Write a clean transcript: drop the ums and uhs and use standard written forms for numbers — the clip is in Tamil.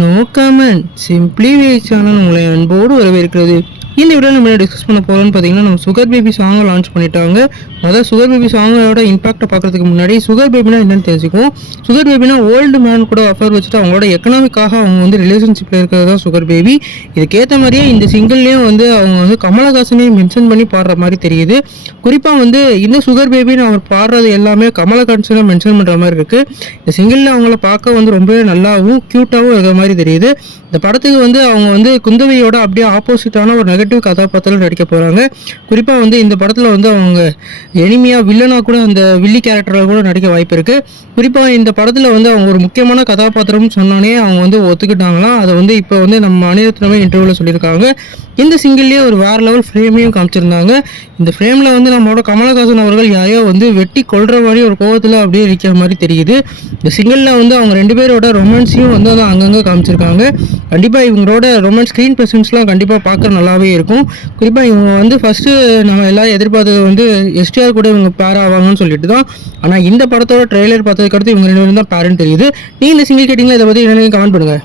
நோ கமெண்ட் சிம்பிளி வே சேனல் உங்களை அன்போடு வரவேற்கிறது. இந்த வீடியோ நம்ம டிஸ்கஸ் பண்ண போகிறோம்னு பார்த்தீங்கன்னா, நம்ம சுகர் பேபி சாங்கை லான்ச் பண்ணிட்டாங்க. அதாவது சுகர் பேபி சாங்கோட இம்பாக்டை பார்க்கறதுக்கு முன்னாடி சுகர் பேபினா என்னன்னு தெரிஞ்சுக்குவோம். சுகர் பேபினா ஓல்டு மேன் கூட அஃபேர் வச்சுட்டு அவங்களோட எக்கனாமிக்காக அவங்க வந்து ரிலேஷன்ஷிப்பில் இருக்கிறது தான் சுகர் பேபி. இதுக்கேற்ற மாதிரியே இந்த சிங்கிள்லேயும் வந்து அவங்க வந்து கமலஹாசனையும் மென்ஷன் பண்ணி பாடுற மாதிரி தெரியுது. குறிப்பாக வந்து இந்த சுகர் பேபின்னு அவர் பாடுறது எல்லாமே கமலஹாசனை மென்ஷன் பண்ணுற மாதிரி இருக்குது. இந்த சிங்கிளில் அவங்கள பார்க்க வந்து ரொம்பவே நல்லாவும் க்யூட்டாகவும் இருக்கிற மாதிரி தெரியுது. இந்த படத்துக்கு வந்து அவங்க வந்து குந்தவையோட அப்படியே ஆப்போசிட்டான ஒரு நெகட்டிவ் கதாபாத்திரம் நடிக்க போகிறாங்க. குறிப்பாக வந்து இந்த படத்தில் வந்து அவங்க எனிமியாக வில்லனாக கூட அந்த வில்லி கேரக்டராக கூட நடிக்க வாய்ப்பு இருக்குது. குறிப்பாக இந்த படத்தில் வந்து அவங்க ஒரு முக்கியமான கதாபாத்திரம்னு சொன்னோன்னே அவங்க வந்து ஒத்துக்கிட்டாங்களாம். அதை வந்து இப்போ வந்து நம்ம மணிரத்னமே இன்டர்வியூவில் சொல்லியிருக்காங்க. இந்த சிங்கிள்லேயே ஒரு வேறு லெவல் ஃப்ரேமையும் காமிச்சிருந்தாங்க. இந்த ஃப்ரேமில் வந்து நம்மளோட கமலஹாசன் அவர்கள் யாரையோ வந்து வெட்டி கொள்கிற மாதிரி ஒரு கோவத்தில் அப்படியே இருக்கிற மாதிரி தெரியுது. இந்த சிங்கிளில் வந்து அவங்க ரெண்டு பேரோட ரொமான்ஸையும் வந்து அங்கங்கே காமிச்சிருக்காங்க. கண்டிப்பாக இவங்களோட ரொமான்ஸ் ஸ்க்ரீன் ப்ரெசன்ஸ்லாம் கண்டிப்பாக பார்க்க நல்லாவே இருக்கும். குறிப்பாக இவங்க வந்து ஃபஸ்ட்டு நம்ம எல்லோரும் எதிர்பார்த்தது வந்து எஸ்டிஆர் கூட இவங்க பேர் ஆவாங்கன்னு சொல்லிட்டு தான். ஆனால் இந்த படத்தோட ட்ரெய்லர் பார்த்ததுக்கடுத்து இவங்க ரெண்டு பேரும் தான் பேரண்ட் தெரியுது. நீ இந்த சிங்கிள் கேட்டிங்களா, இதை பற்றி என்னென்னு கமெண்ட் பண்ணுங்கள்.